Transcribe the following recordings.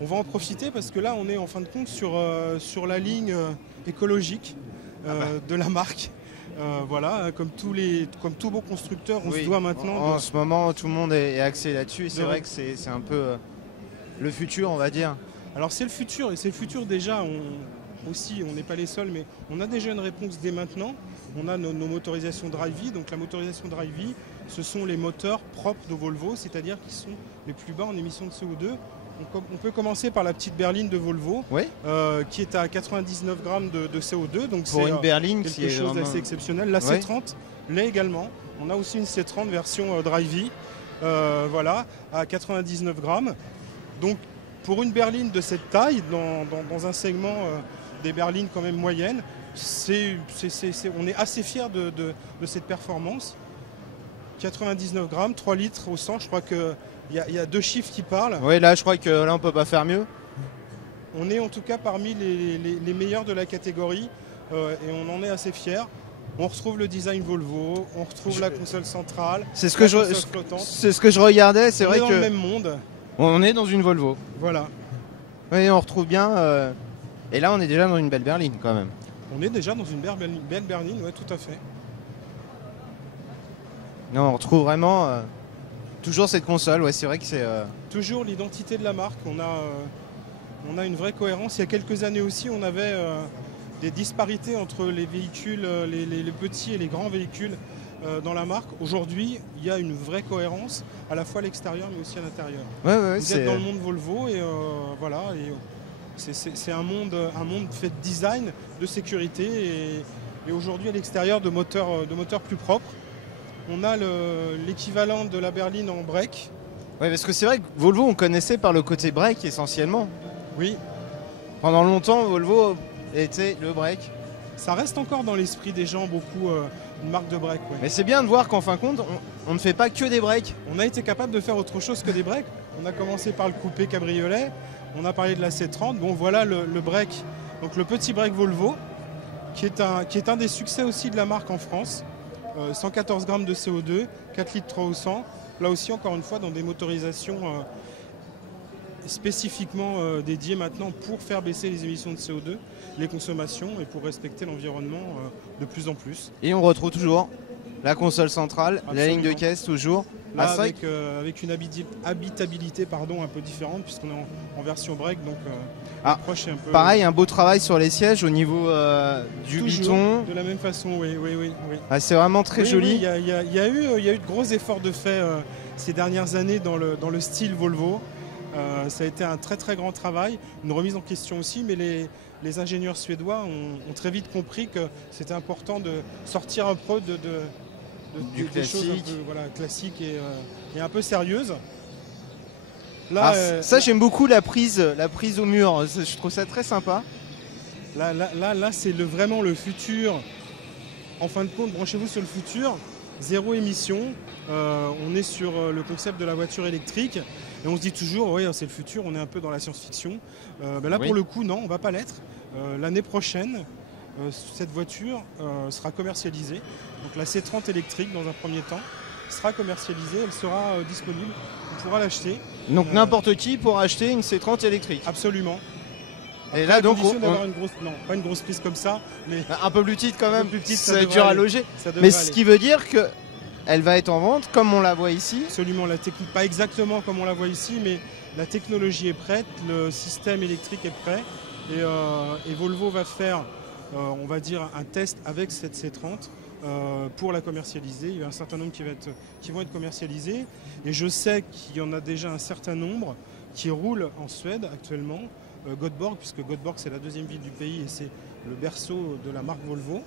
on va en profiter parce que là on est en fin de compte sur la ligne écologique de la marque. Voilà, comme tout beau constructeur, on se doit maintenant... En ce moment, tout le monde est axé là-dessus et c'est vrai que c'est un peu le futur, on va dire. Alors c'est le futur, et c'est le futur déjà, on n'est pas les seuls, mais on a déjà une réponse dès maintenant. On a nos motorisations Drive-V, donc la motorisation Drive-V, ce sont les moteurs propres de Volvo, c'est-à-dire qui sont les plus bas en émissions de CO2. On peut commencer par la petite berline de Volvo, qui est à 99 grammes de CO2. Donc pour une berline, quelque chose d'assez exceptionnel. La C30 l'est également. On a aussi une C30 version Drive-V, voilà, à 99 grammes. Donc pour une berline de cette taille, dans un segment des berlines quand même moyennes, on est assez fiers de cette performance. 99 grammes, 3 litres au 100, je crois qu'il y a deux chiffres qui parlent. Oui, là je crois que là on peut pas faire mieux. On est en tout cas parmi les meilleurs de la catégorie et on en est assez fiers. On retrouve le design Volvo, on retrouve la console centrale, c'est ce que je regardais, c'est vrai que... On est dans le même monde. On est dans une Volvo. Voilà. Oui, on retrouve bien... Et là on est déjà dans une belle berline quand même. On est déjà dans une belle berline, oui, tout à fait. Non, on retrouve vraiment toujours cette console, ouais, c'est vrai que c'est... Toujours l'identité de la marque, on a une vraie cohérence. Il y a quelques années aussi, on avait des disparités entre les véhicules, les petits et les grands véhicules dans la marque. Aujourd'hui, il y a une vraie cohérence, à la fois à l'extérieur mais aussi à l'intérieur. Vous êtes dans le monde Volvo et voilà, et c'est un monde fait de design, de sécurité et aujourd'hui à l'extérieur de moteurs plus propres. On a l'équivalent de la berline en break. Oui, parce que c'est vrai que Volvo, on connaissait par le côté break essentiellement. Oui. Pendant longtemps, Volvo était le break. Ça reste encore dans l'esprit des gens beaucoup une marque de break. Ouais. Mais c'est bien de voir qu'en fin de compte, on ne fait pas que des breaks. On a été capable de faire autre chose que des breaks. On a commencé par le coupé cabriolet. On a parlé de la C30. Bon, voilà le break. Donc le petit break Volvo, qui est un des succès aussi de la marque en France. 114 grammes de CO2, 4 litres 3 au 100. Là aussi, encore une fois, dans des motorisations spécifiquement dédiées maintenant pour faire baisser les émissions de CO2, les consommations et pour respecter l'environnement de plus en plus. Et on retrouve toujours la console centrale, la ligne de caisse toujours. Là, avec une habitabilité un peu différente puisqu'on est en version break, donc l'approche est un peu... Pareil, un beau travail sur les sièges au niveau du biton. De la même façon, oui. Ah, c'est vraiment très joli. Il y a eu de gros efforts de fait ces dernières années dans le style Volvo. Ça a été un très très grand travail, une remise en question aussi, mais les ingénieurs suédois ont très vite compris que c'était important de sortir un peu des choses un peu classiques et un peu sérieuses. Là, ça j'aime beaucoup la prise au mur, je trouve ça très sympa. Là c'est vraiment le futur. En fin de compte, branchez-vous sur le futur, zéro émission. On est sur le concept de la voiture électrique et on se dit toujours, oui, c'est le futur, on est un peu dans la science-fiction. Là pour le coup, non, on ne va pas l'être. L'année prochaine, cette voiture sera commercialisée. Donc la C30 électrique, dans un premier temps, sera commercialisée, elle sera disponible, on pourra l'acheter. Donc n'importe qui pourra acheter une C30 électrique. Absolument. Après, et là donc d'avoir une grosse, non, pas une grosse prise comme ça, mais un peu plus petite quand même. Plus petite, ça dur à loger. Mais ce qui veut dire que elle va être en vente comme on la voit ici. Absolument, la technique, pas exactement comme on la voit ici, mais la technologie est prête, le système électrique est prêt et Volvo va faire, on va dire, un test avec cette C30 pour la commercialiser. Il y a un certain nombre qui vont être commercialisés et je sais qu'il y en a déjà un certain nombre qui roulent en Suède actuellement. Göteborg, puisque Göteborg c'est la deuxième ville du pays et c'est le berceau de la marque Volvo.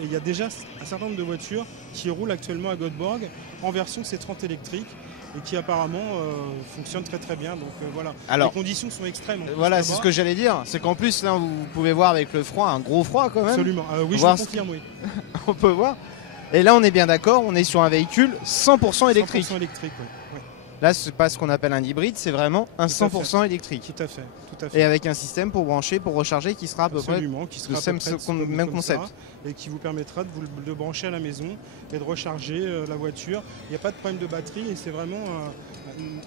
Et il y a déjà un certain nombre de voitures qui roulent actuellement à Göteborg en version C30 électrique et qui apparemment fonctionnent très très bien. Donc voilà, alors, les conditions sont extrêmes. Voilà, c'est ce que j'allais dire. C'est qu'en plus là vous pouvez voir avec le froid, un gros froid quand même. Absolument, oui je confirme, oui. On peut voir. Et là on est bien d'accord, on est sur un véhicule 100% électrique. 100% électrique, oui. Là, c'est pas ce qu'on appelle un hybride, c'est vraiment un 100% électrique. Tout à fait, tout à fait. Et avec un système pour brancher, pour recharger qui sera à peu près qui sera le même concept. Ça, et qui vous permettra de brancher à la maison et de recharger la voiture. Il n'y a pas de problème de batterie et c'est vraiment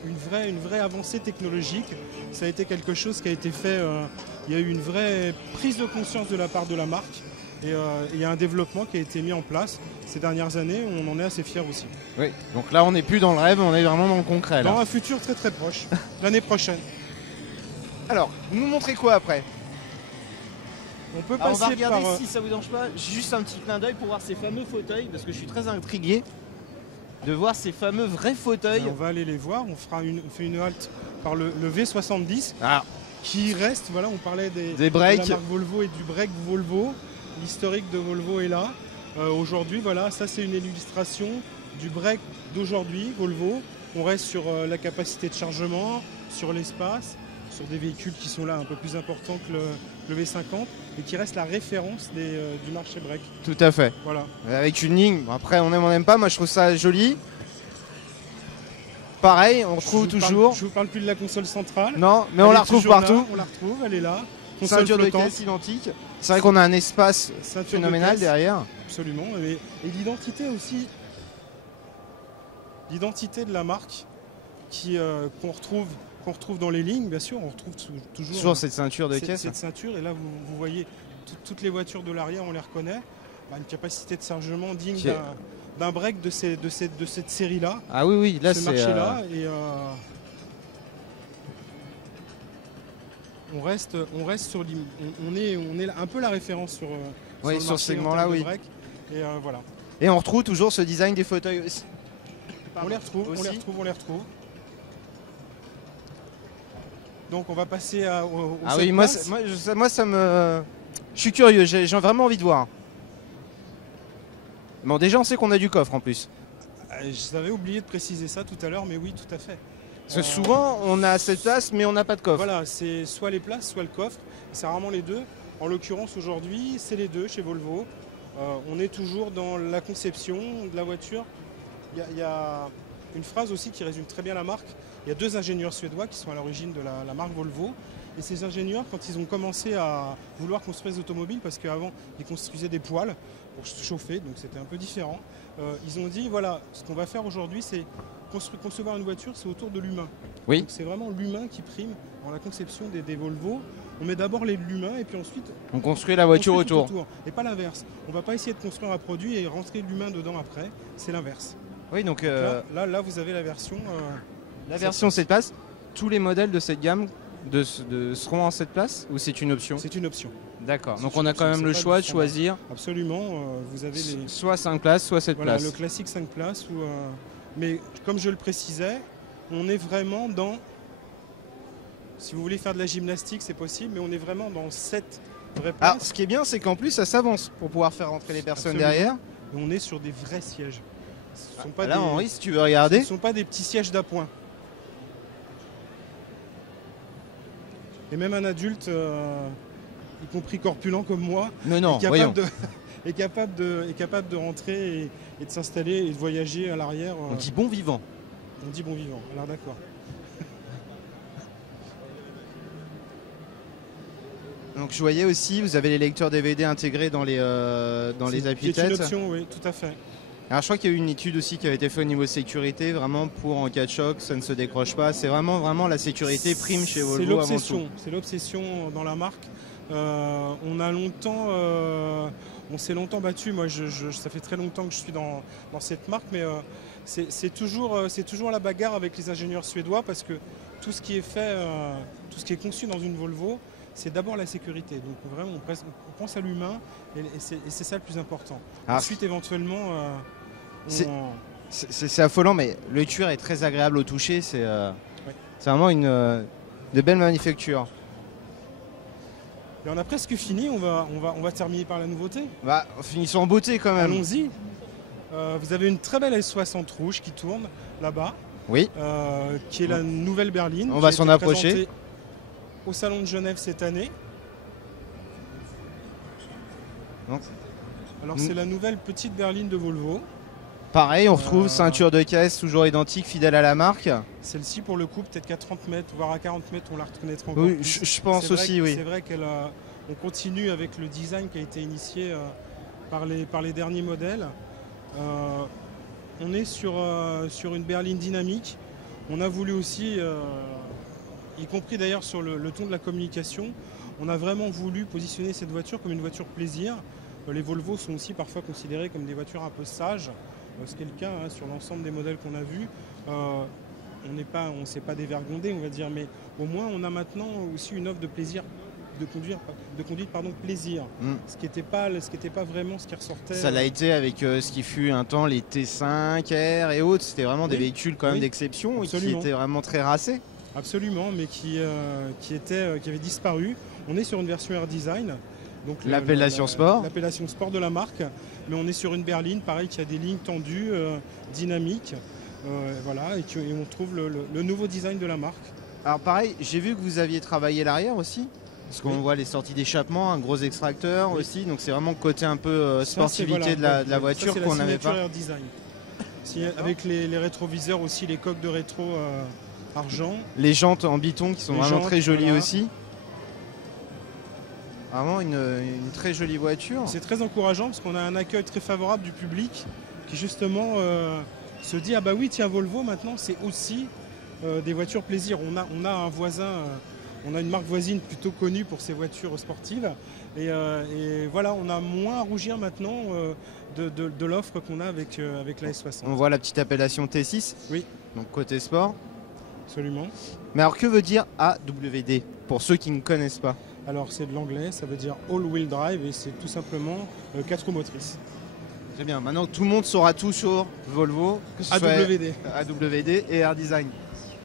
une vraie avancée technologique. Ça a été quelque chose qui a été fait, il y a eu une vraie prise de conscience de la part de la marque. Et il y a un développement qui a été mis en place ces dernières années, on en est assez fiers aussi. Oui, donc là on n'est plus dans le rêve, on est vraiment dans le concret. Là. Dans un futur très très proche, l'année prochaine. Alors, vous nous montrez quoi après? On peut passer on va regarder par... si ça vous dérange pas, juste un petit clin d'œil pour voir ces fameux fauteuils, parce que je suis très intrigué de voir ces fameux vrais fauteuils. On va aller les voir, on fait une halte par le V70, qui reste, voilà, on parlait des breaks. De la marque Volvo et du break Volvo. L'historique de Volvo est là. Aujourd'hui, voilà, ça c'est une illustration du break d'aujourd'hui, Volvo. On reste sur la capacité de chargement, sur l'espace, sur des véhicules qui sont là un peu plus importants que le V50 et qui reste la référence du marché break. Tout à fait. Voilà. Avec une ligne, après on aime, on n'aime pas, moi je trouve ça joli. Pareil, on retrouve toujours... Je vous parle plus de la console centrale. Non, mais on la retrouve partout. Là, on la retrouve, elle est là. Ceinture de caisse identique. C'est vrai qu'on a un espace phénoménal derrière. Absolument. Et l'identité aussi. L'identité de la marque qu'on retrouve dans les lignes, bien sûr. On retrouve toujours cette ceinture de caisse. Cette ceinture. Et là, vous voyez, toutes les voitures de l'arrière, on les reconnaît. Une capacité de chargement digne d'un break de cette série-là. Ah oui, là c'est... Ce marché-là. On reste sur on est un peu la référence sur ce segment-là, oui. Et voilà. Et on retrouve toujours ce design des fauteuils aussi. On les retrouve. Donc on va passer au Ah oui, moi ça me... Je suis curieux, j'ai vraiment envie de voir. Bon, déjà on sait qu'on a du coffre en plus. J'avais oublié de préciser ça tout à l'heure, mais oui, tout à fait. Parce que souvent, on a cette place, mais on n'a pas de coffre. Voilà, c'est soit les places, soit le coffre. C'est rarement les deux. En l'occurrence, aujourd'hui, c'est les deux chez Volvo. On est toujours dans la conception de la voiture. Il y a une phrase aussi qui résume très bien la marque. Il y a deux ingénieurs suédois qui sont à l'origine de la marque Volvo. Et ces ingénieurs, quand ils ont commencé à vouloir construire des automobiles, parce qu'avant, ils construisaient des poêles pour se chauffer, donc c'était un peu différent, ils ont dit, voilà, ce qu'on va faire aujourd'hui, c'est concevoir une voiture, c'est autour de l'humain. Oui. Donc c'est vraiment l'humain qui prime dans la conception des Volvo. On met d'abord l'humain et puis ensuite on construit la voiture autour. Et pas l'inverse. On ne va pas essayer de construire un produit et rentrer l'humain dedans après. C'est l'inverse. Oui, donc là, vous avez la version. La version 7 places. Tous les modèles de cette gamme seront en 7 places ou c'est une option? C'est une option. D'accord. Donc on a quand même le choix de choisir. Absolument. Vous avez soit 5 places, soit 7 places. Le classique 5 places. Mais comme je le précisais, on est vraiment dans... Si vous voulez faire de la gymnastique, c'est possible, mais on est vraiment dans 7 vraies places. Alors, ce qui est bien, c'est qu'en plus, ça s'avance pour pouvoir faire rentrer les personnes derrière. Et on est sur des vrais sièges. Ce sont pas là, Henri, si tu veux regarder. Ce ne sont pas des petits sièges d'appoint. Et même un adulte, y compris corpulent comme moi, est capable de rentrer et de s'installer et de voyager à l'arrière. On dit bon vivant. On dit bon vivant, alors d'accord. Donc je voyais aussi, vous avez les lecteurs DVD intégrés dans les appuis-têtes. C'est une option, oui, tout à fait. Alors je crois qu'il y a eu une étude aussi qui avait été faite au niveau sécurité, vraiment pour en cas de choc, ça ne se décroche pas. C'est vraiment la sécurité prime chez Volvo avant tout. C'est l'obsession dans la marque. On s'est longtemps battu. Moi, ça fait très longtemps que je suis dans cette marque, mais c'est toujours la bagarre avec les ingénieurs suédois parce que tout ce qui est fait, tout ce qui est conçu dans une Volvo, c'est d'abord la sécurité. Donc vraiment, on pense à l'humain et c'est ça le plus important. Ensuite, éventuellement, c'est affolant, mais le cuir est très agréable au toucher. C'est vraiment de belles manufactures. Et on a presque fini. On va terminer par la nouveauté. Finissons en beauté quand même. Allons-y. Vous avez une très belle S60 rouge qui tourne là-bas. Oui. Qui est la nouvelle berline. On va s'en approcher. Au Salon de Genève cette année. Alors c'est la nouvelle petite berline de Volvo. Pareil, on retrouve ceinture de caisse toujours identique, fidèle à la marque. Celle-ci, pour le coup, peut-être qu'à 30 mètres, voire à 40 mètres, on la reconnaîtra encore Oui, plus. je pense aussi, oui. C'est vrai qu'on continue avec le design qui a été initié par les derniers modèles. On est sur une berline dynamique. On a voulu aussi, y compris d'ailleurs sur le ton de la communication, on a vraiment voulu positionner cette voiture comme une voiture plaisir. Les Volvo sont aussi parfois considérées comme des voitures un peu sages, ce qui est le cas sur l'ensemble des modèles qu'on a vus. On ne s'est pas dévergondé, on va dire, mais au moins on a maintenant aussi une offre de plaisir, de conduite plaisir, ce qui n'était pas vraiment ce qui ressortait. Ça l'a été avec ce qui fut un temps les T5, R et autres, c'était vraiment des véhicules quand même d'exception et qui étaient vraiment très racés. Absolument, mais qui avaient disparu. On est sur une version Air Design. L'appellation sport. L'appellation sport de la marque, mais on est sur une berline, pareil, qui a des lignes tendues, dynamiques, voilà, et on trouve le nouveau design de la marque. Alors pareil, j'ai vu que vous aviez travaillé l'arrière aussi, parce qu'on voit les sorties d'échappement, un gros extracteur aussi, donc c'est vraiment le côté un peu sportivité de la voiture qu'on n'avait pas. Air Design. Avec les rétroviseurs aussi, les coques de rétro argent. Les jantes en biton qui sont vraiment très jolies aussi. Vraiment une très jolie voiture. C'est très encourageant parce qu'on a un accueil très favorable du public qui justement se dit ah bah oui tiens Volvo maintenant c'est aussi des voitures plaisir. On a un voisin, on a une marque voisine plutôt connue pour ses voitures sportives et voilà on a moins à rougir maintenant de l'offre qu'on a avec la S60. On voit la petite appellation T6. Oui. Donc côté sport. Absolument. Mais alors que veut dire AWD pour ceux qui ne connaissent pas? Alors c'est de l'anglais, ça veut dire all-wheel drive et c'est tout simplement 4 roues motrices. Très bien, maintenant tout le monde saura tout sur Volvo, que ce AWD. soit AWD et Air Design.